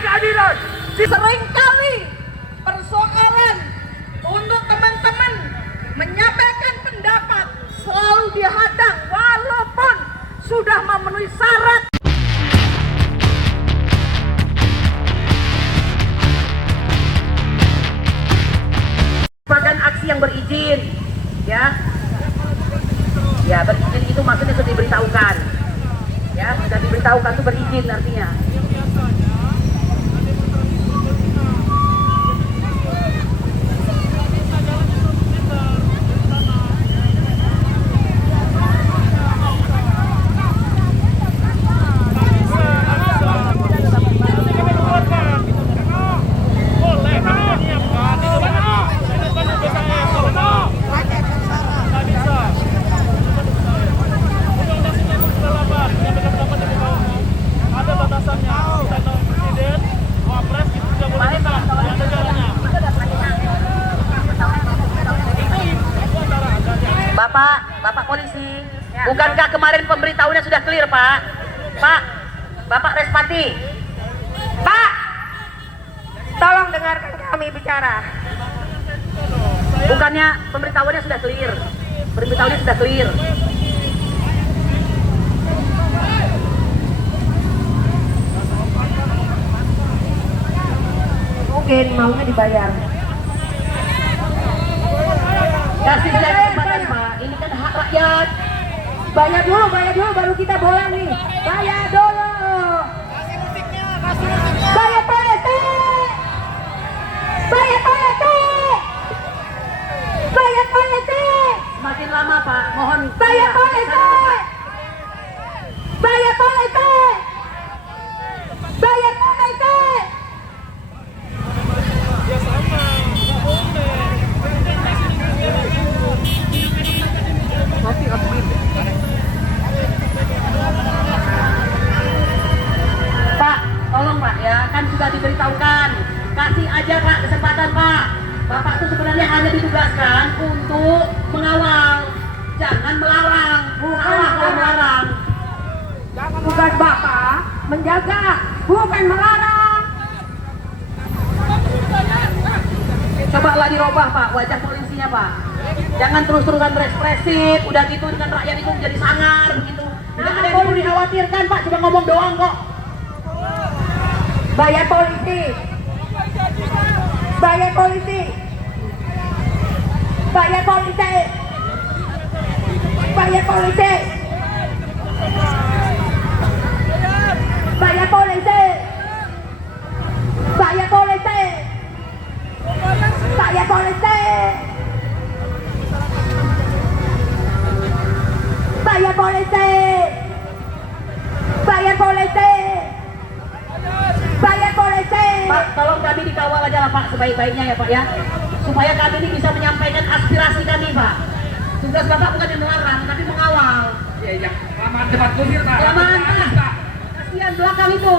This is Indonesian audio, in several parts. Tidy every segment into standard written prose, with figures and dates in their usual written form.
keadilan. Seringkali persoalan untuk teman-teman menyampaikan pendapat selalu dihadang walaupun sudah memenuhi syarat. Merupakan aksi yang berizin, ya. Ya, berizin itu maksudnya sudah diberitahukan. Ya, sudah diberitahukan itu berizin artinya. Bapak polisi, bukankah kemarin pemberitahuannya sudah clear, Pak? Bapak Respati. Pak, tolong dengarkan kami bicara. Bukannya pemberitahuannya sudah clear? Pemberitahuannya sudah clear. Mungkin maunya dibayar. Kasih saya kesempatan, Pak. Ini kan hak rakyat. Bayar dulu baru kita boleh nih. Bayar dulu. Bayar politik. Bayar politik. Bayar politik. Semakin lama, Pak. Mohon. Bayar politik. Bayar politik. Bayar politik. Pak, tolong Pak ya, kan sudah diberitahukan. Kasih aja Pak kesempatan Pak. Bapak itu sebenarnya hanya ditugaskan untuk mengawal, jangan melarang. Kalau melarang. Tugas Bapak menjaga, bukan melarang. Cobalah dirubah Pak, wajah polisinya Pak. Jangan terus-terusan berekspresif, udah gitu dengan rakyat itu menjadi sangar begitu. Tidak ada yang perlu dikhawatirkan Pak, cuma ngomong doang kok. Bayar polisi. Bayar polisi. Bayar polisi. Bayar polisi. Bayar polisi. Bayar polisi. Bayar polisi. Bayar polisi. Bayar polisi. Bayar polisi. Pak, tolong kami dikawal aja lah Pak sebaik-baiknya ya Pak ya. Supaya kami ini bisa menyampaikan aspirasi kami Pak. Tugas Bapak bukan yang melarang, tapi mengawal. Ya, yang lamaan debat kusir, Pak. Lamaan Pak. Kasihan belakang itu.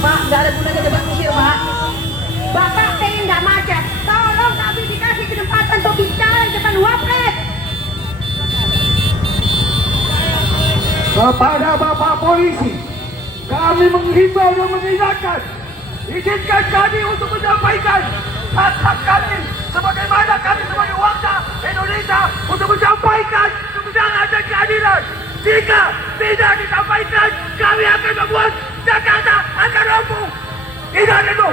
Pak, nggak ada gunanya debat kusir Pak. Bapak pengen nggak macet, tolong kami dikasih kesempatan untuk bicara di depan Wapres. Kepada Bapak Polisi, kami menghimbau dan mengingatkan, izinkan kami untuk menyampaikan hak-hak kami sebagaimana kami sebagai warga Indonesia untuk menyampaikan kebenaran dan keadilan. Jika tidak disampaikan, kami akan membuat Jakarta akan lumpuh. Ingat itu.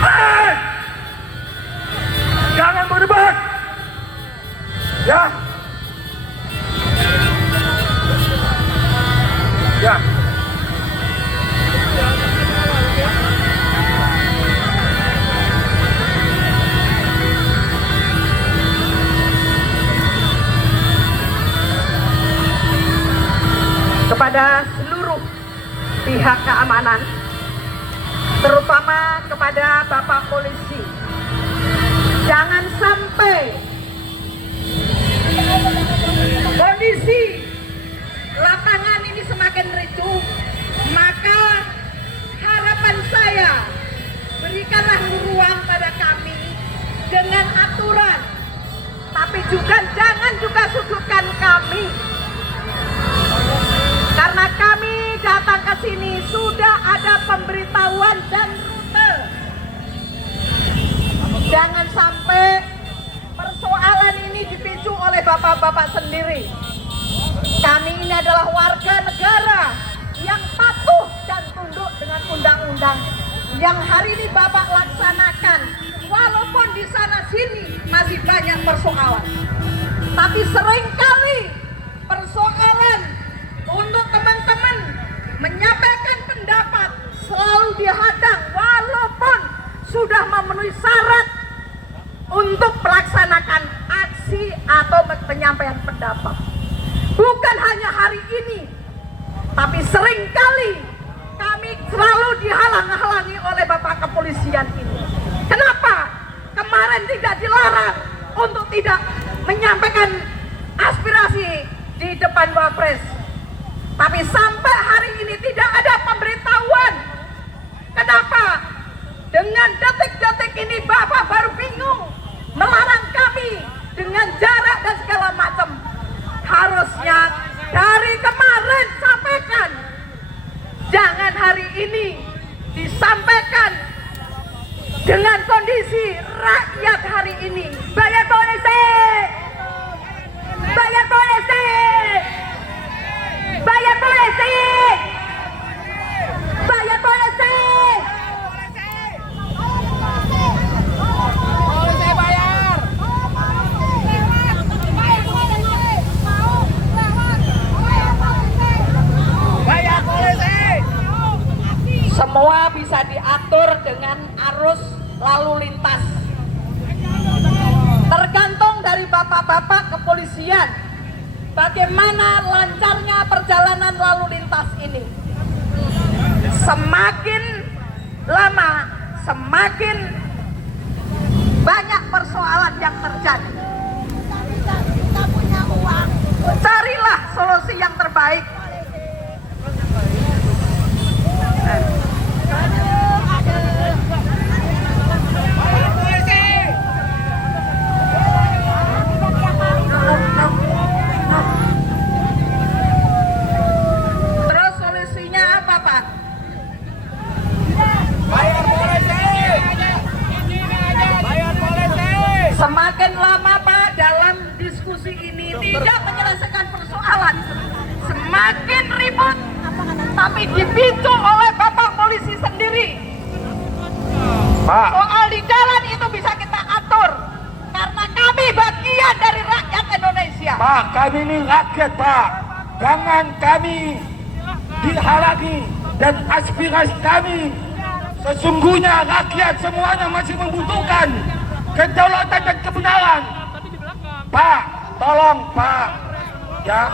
Hei! Jangan berdebat. Ya. Ya. Kepada seluruh pihak keamanan, terutama kepada Bapak Polisi, jangan sampai kondisi lapangan ini semakin ricuh. Maka harapan saya, berikanlah ruang pada kami dengan aturan, tapi juga jangan juga sudutkan kami, karena kami Bapak sendiri. Kami ini adalah warga negara yang patuh dan tunduk dengan undang-undang yang hari ini Bapak laksanakan. Walaupun di sana sini masih banyak persoalan, tapi seringkali persoalan untuk teman-teman menyampaikan pendapat selalu dihadang walaupun sudah memenuhi syarat untuk melaksanakan aksi atau penyampaian pendapat. Bukan hanya hari ini, tapi seringkali kami selalu dihalang-halangi oleh Bapak Kepolisian ini. Kenapa? Kemarin tidak dilarang untuk tidak menyampaikan aspirasi di depan Wapres. Tapi sampai hari ini tidak ada pemberitahuan. Kenapa? Dengan detik-detik ini Bapak baru bingung melarang kami dengan jarak dan segala macam. Harusnya dari kemarin sampaikan. Jangan hari ini disampaikan dengan kondisi rakyat hari ini. Bayar polisi! Bayar polisi! Bayar polisi! Bayar polisi! Semua bisa diatur dengan arus lalu lintas. Tergantung dari bapak-bapak kepolisian, bagaimana lancarnya perjalanan lalu lintas ini. Semakin lama, semakin banyak persoalan yang terjadi. Carilah solusi yang terbaik. Terus solusinya apa, Pak? Bayar polisi! Bayar polisi! Semakin lama, Pak, dalam diskusi ini tidak menyelesaikan persoalan, semakin ribut, tapi dipicu oleh Bapak polisi sendiri. Pak, Soal di jalan itu bisa kita atur, karena kami bagian dari rakyat Indonesia. Pak, kami ini rakyat, Pak. Jangan kami dihalangi dan aspirasi kami. Sesungguhnya rakyat semuanya masih membutuhkan kedaulatan dan kebenaran. Pak, tolong Pak, ya,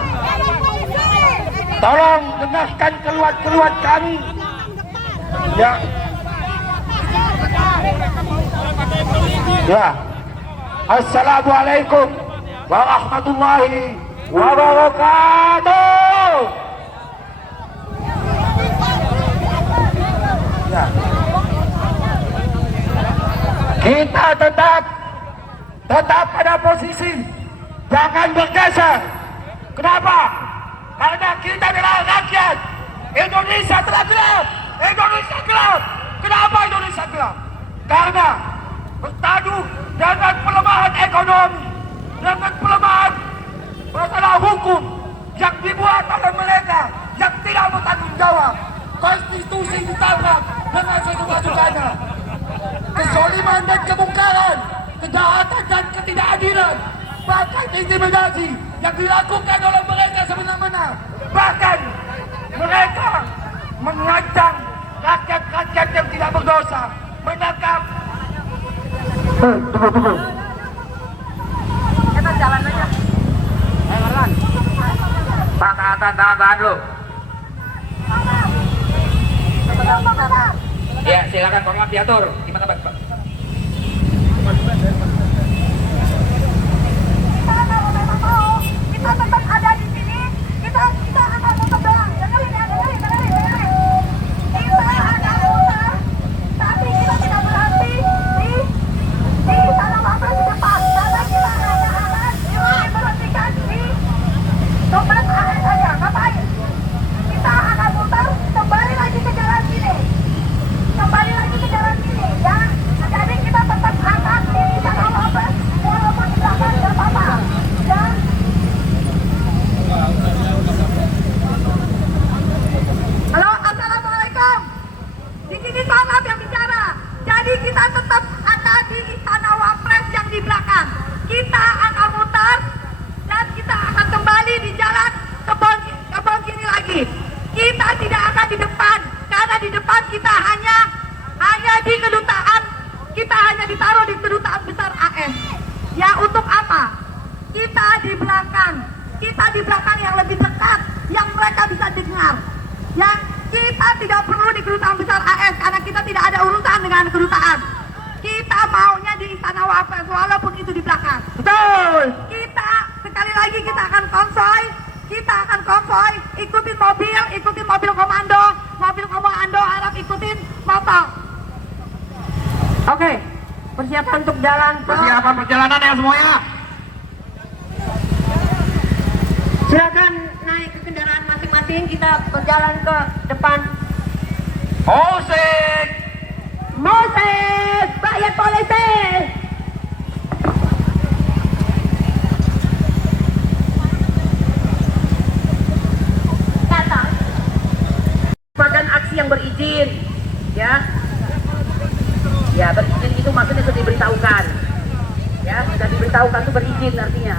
tolong dengarkan keluhan-keluhan kami. Ya, ya. Assalamualaikum warahmatullahi wabarakatuh. Ya. Kita tetap pada posisi, jangan bergeser. Kenapa? Karena kita adalah rakyat. Indonesia telah gelap. Indonesia gelap. Kenapa Indonesia gelap? Karena bertaduh dengan pelemahan ekonomi, dengan pelemahan masalah hukum yang dibuat oleh mereka yang tidak bertanggung jawab. Konstitusi ditabrak dengan sesuka-sukanya. Kezaliman dan kemungkaran, kejahatan dan ketidakadilan, bahkan intimidasi yang dilakukan oleh mereka semena-mena. Bahkan mereka mengancam rakyat-rakyat yang tidak berdosa, menangkap. Tunggu. Kita jalan aja. Pak, tahan dulu. Ya, silakan Pak, diatur. Gimana Pak? Kita tetap ada di sini. Kita akan tetap doang. Dengerin. Kita akan utang, tapi kita tidak berhenti di tanah Wapres di depan. Karena kita hanya akan diberhentikan di tempat akhir saja. Ngapain? Kita akan muter kembali lagi ke jalan sini. Ya. Jadi kita tetap akan di tanah Wapres walaupun di belakang tidak apa-apa. Dan di kedutaan, kita hanya ditaruh di kedutaan besar AS. Ya untuk apa? Kita di belakang yang lebih dekat, yang mereka bisa dengar. Yang kita tidak perlu di kedutaan besar AS karena kita tidak ada urusan dengan kedutaan. Kita maunya di Istana Wapres walaupun itu di belakang. Betul. Kita sekali lagi kita akan konvoy, ikutin mobil komando harap ikutin motor. Oke, persiapan untuk jalan. Persiapan perjalanan ya semuanya. Silakan naik ke kendaraan masing-masing, kita berjalan ke depan. Moses, bayar polisi. Kata. Merupakan aksi yang berizin, ya. Ya, berizin itu maksudnya sudah diberitahukan. Ya, sudah diberitahukan itu berizin artinya.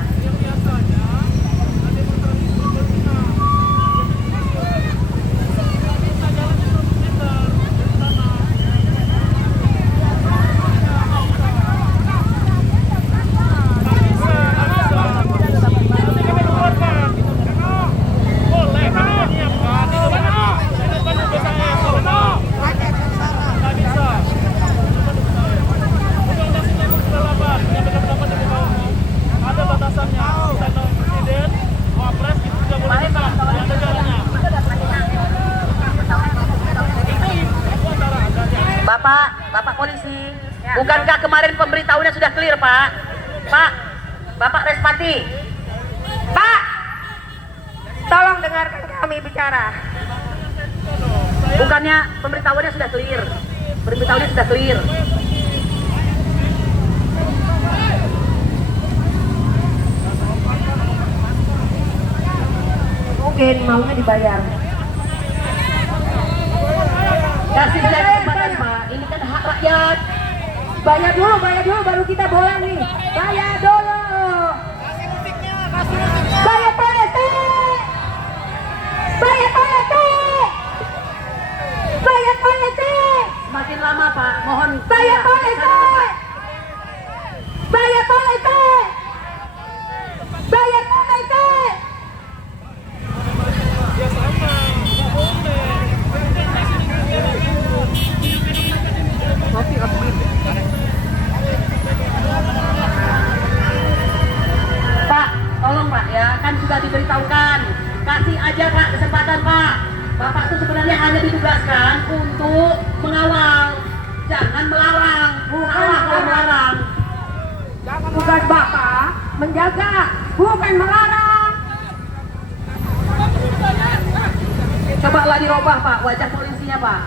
Bapak polisi, bukankah kemarin pemberitahuannya sudah clear, Pak? Bapak Respati. Pak, tolong dengarkan kami bicara. Bukannya pemberitahuannya sudah clear? Pemberitahuannya sudah clear. Mungkin maunya dibayar. Kasih saya kesempatan, Pak. Ini kan hak rakyat. Bayar dulu baru kita boleh nih. Bayar dulu. Bayar polisi. Semakin lama, Pak. Mohon. Bayar polisi. Pak, tolong Pak ya, kan sudah diberitahukan. Kasih aja Pak kesempatan Pak. Bapak itu sebenarnya hanya ditugaskan untuk mengawal, jangan melarang. Kalau melarang. Tugas Bapak menjaga, bukan melarang. Cobalah dirubah Pak wajah polisinya Pak.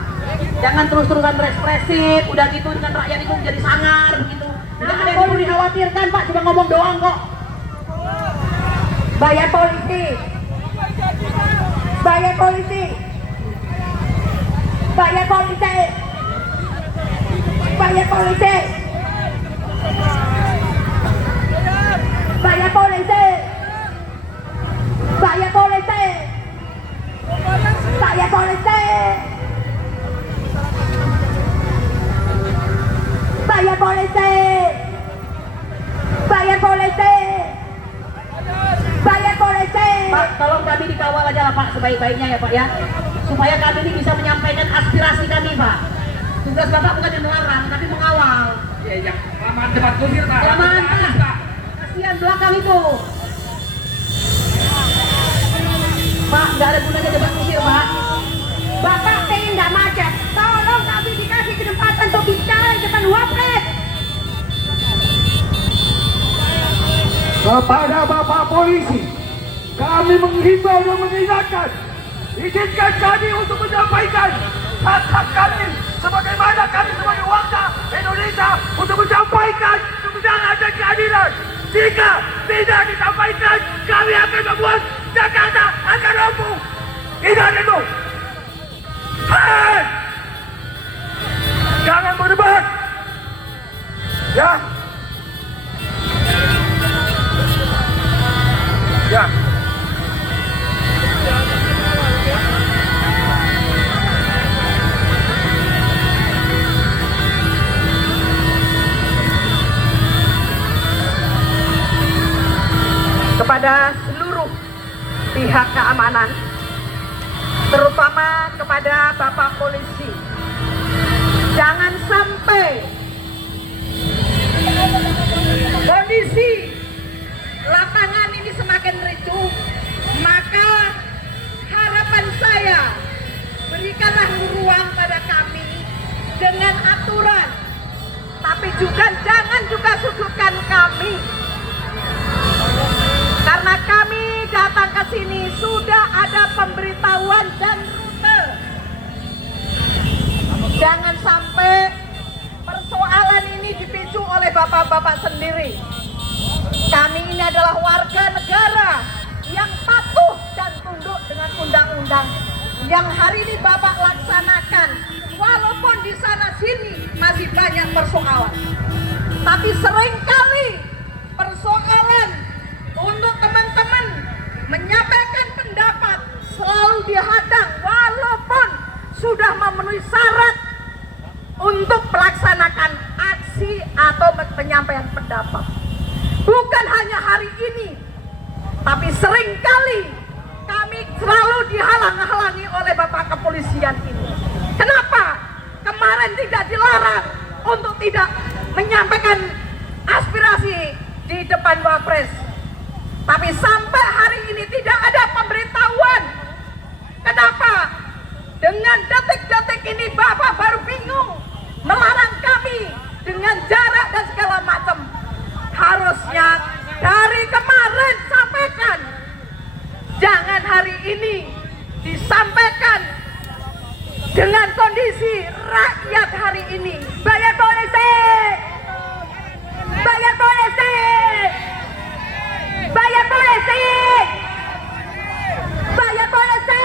Jangan terus-terusan berekspresif, udah gitu dengan rakyat itu menjadi sangar begitu. Tidak ada yang perlu dikhawatirkan Pak, cuma ngomong doang kok. Bayar polisi. Bayar polisi. Bayar polisi. Bayar polisi. Bayar polisi. Bayar polisi. Bayar polisi. Bayar polisi. Bayar polisi. Bayar polisi. Pak, tolong kami dikawal aja lah Pak sebaik-baiknya ya Pak ya. Supaya kami ini bisa menyampaikan aspirasi kami Pak. Tugas Bapak bukan yang melarang, tapi mengawal. Iya. Lamaan debat kusir, Pak. Lamaan, Pak. Kasihan belakang itu. Pak, nggak ada gunanya debat kusir Pak. Bapak pengen nggak macet, tolong kami dikasih kesempatan untuk bicara di depan Wapres. Kepada Bapak Polisi, kami menghimbau dan mengingatkan, izinkan kami untuk menyampaikan hak-hak kami sebagaimana kami sebagai warga Indonesia untuk menyampaikan kebenaran dan keadilan. Jika tidak disampaikan, kami akan membuat Jakarta akan lumpuh. Ingat itu. Hei! Jangan berdebat. Ya. Ya. terutama kepada Bapak Polisi. Jangan sampai kondisi lapangan ini semakin ricuh, maka harapan saya, berikanlah ruang pada kami dengan aturan, tapi juga jangan juga sudutkan kami, karena kami datang ke sini sudah ada pemberitahuan dan rute. Jangan sampai persoalan ini dipicu oleh bapak-bapak sendiri. Kami ini adalah warga negara yang patuh dan tunduk dengan undang-undang yang hari ini Bapak laksanakan, walaupun di sana sini masih banyak persoalan. Tapi seringkali persoalan untuk teman-teman menyampaikan pendapat selalu dihadang walaupun sudah memenuhi syarat untuk melaksanakan aksi atau penyampaian pendapat. Bukan hanya hari ini, tapi seringkali kami selalu dihalang-halangi oleh Bapak Kepolisian ini. Kenapa? Kemarin tidak dilarang untuk tidak menyampaikan aspirasi di depan Wapres. Tapi sampai hari ini tidak ada pemberitahuan. Kenapa? Dengan detik-detik ini Bapak baru bingung melarang kami dengan jarak dan segala macam. Harusnya dari kemarin sampaikan, jangan hari ini disampaikan dengan kondisi rakyat hari ini. Bayar polisi, bayar polisi, bayar polisi, bayar polisi.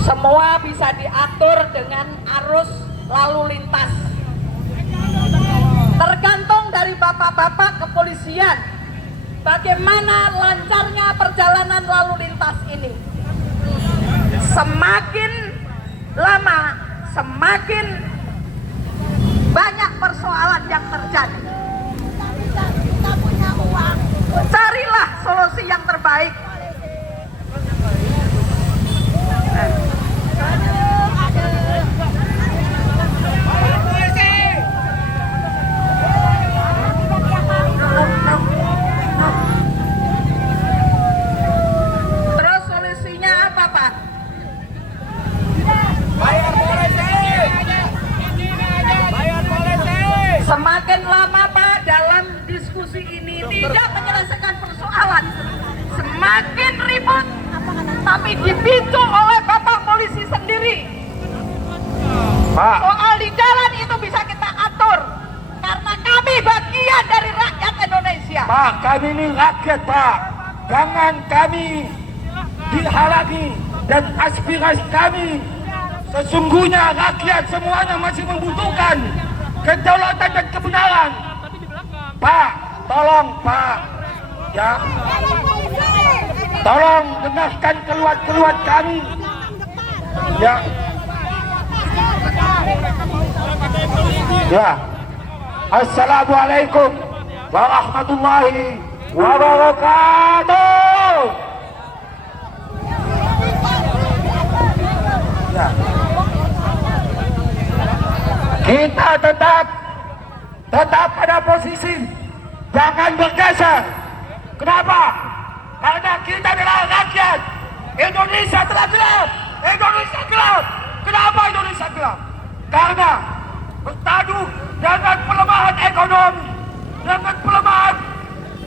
Semua bisa diatur dengan arus lalu lintas. Tergantung dari bapak-bapak kepolisian, bagaimana lancarnya perjalanan lalu lintas ini. Semakin lama, semakin banyak persoalan yang terjadi. Carilah solusi yang terbaik. Terus solusinya apa, Pak? Bayar polisi. Bayar polisi. Semakin lama, Pak, dalam diskusi ini tidak menyelesaikan persoalan, semakin ribut, tapi dipicu oleh Bapak Polisi sendiri. Pak, Soal di jalan itu bisa kita atur, karena kami bagian dari rakyat Indonesia. Pak, kami ini rakyat, Pak. Jangan kami dihalangi dan aspirasi kami. Sesungguhnya rakyat semuanya masih membutuhkan kedaulatan dan kebenaran. Pak, tolong Pak, ya, tolong dengarkan keluhan-keluhan kami. Ya, ya. Assalamualaikum warahmatullahi wabarakatuh. Ya. Kita tetap pada posisi, jangan bergeser. Kenapa? Karena kita adalah rakyat. Indonesia telah gelap. Indonesia gelap. Kenapa Indonesia gelap? Karena bertaduh dengan pelemahan ekonomi, dengan pelemahan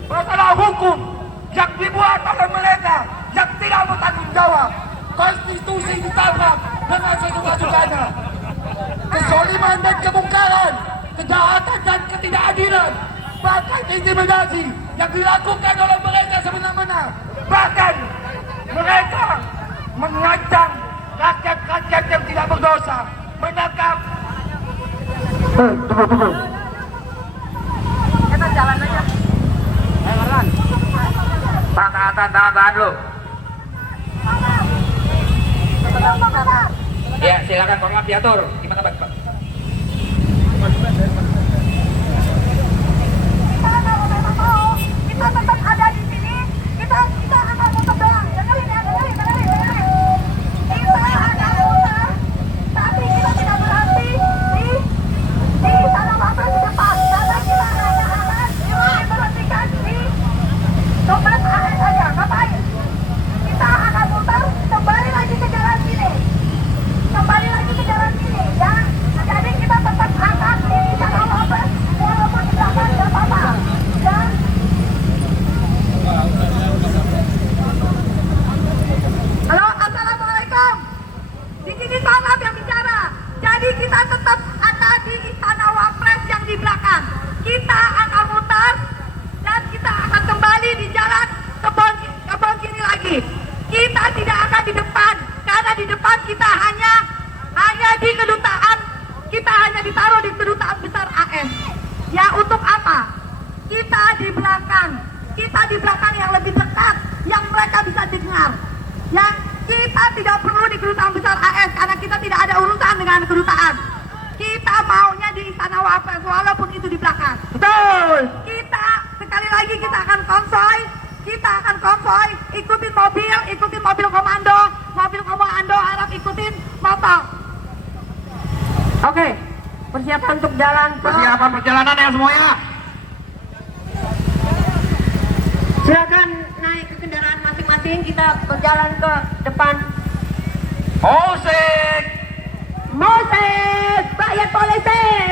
masalah hukum yang dibuat oleh mereka yang tidak bertanggung jawab. Konstitusi ditabrak dengan sesuka-sukanya. Kezaliman dan kemungkaran, kejahatan dan ketidakadilan, bahkan intimidasi yang dilakukan oleh mereka semena-mena. Bahkan mereka mengancam rakyat-rakyat yang tidak berdosa, menangkap. Tunggu. Kita jalan aja. Pak, tahan dulu. Bapak. Ya, silakan, tolong diatur. Gimana Pak? Kita tetap ada di sini. Kita akan muter doang. Dengerin ya, dengerin. Kita akan muter, tapi kita tidak berhenti di Tanah Wapres di depan. Karena kita hanya akan diberhentikan di Dompet AS saja. Ngapain? Kita akan muter kembali lagi ke jalan sini. Ya. Jadi kita tetap akan di Tanah Wapres walaupun di belakang tidak apa-apa. Dan halo, assalamualaikum. Di sini Sonab yang bicara. Jadi kita tetap akan di Istana Wapres yang di belakang. Kita akan mutar dan kita akan kembali di jalan kebon kiri lagi. Kita tidak akan di depan karena di depan kita hanya di kedutaan. Kita hanya ditaruh di kedutaan besar AS. Ya untuk apa? Kita di belakang yang lebih dekat, yang mereka bisa dengar. Yang kita tidak perlu di kedutaan besar AS karena kita tidak ada urusan dengan kedutaan. Kita maunya di Istana Wapres walaupun itu di belakang. Betul. Kita sekali lagi kita akan konvoy, ikutin mobil komando harap ikutin motor. Oke, persiapan untuk jalan ke... Persiapan perjalanan ya semuanya. Silakan naik ke kendaraan masing-masing, kita berjalan ke depan. Musik. Moses, bayar polisi.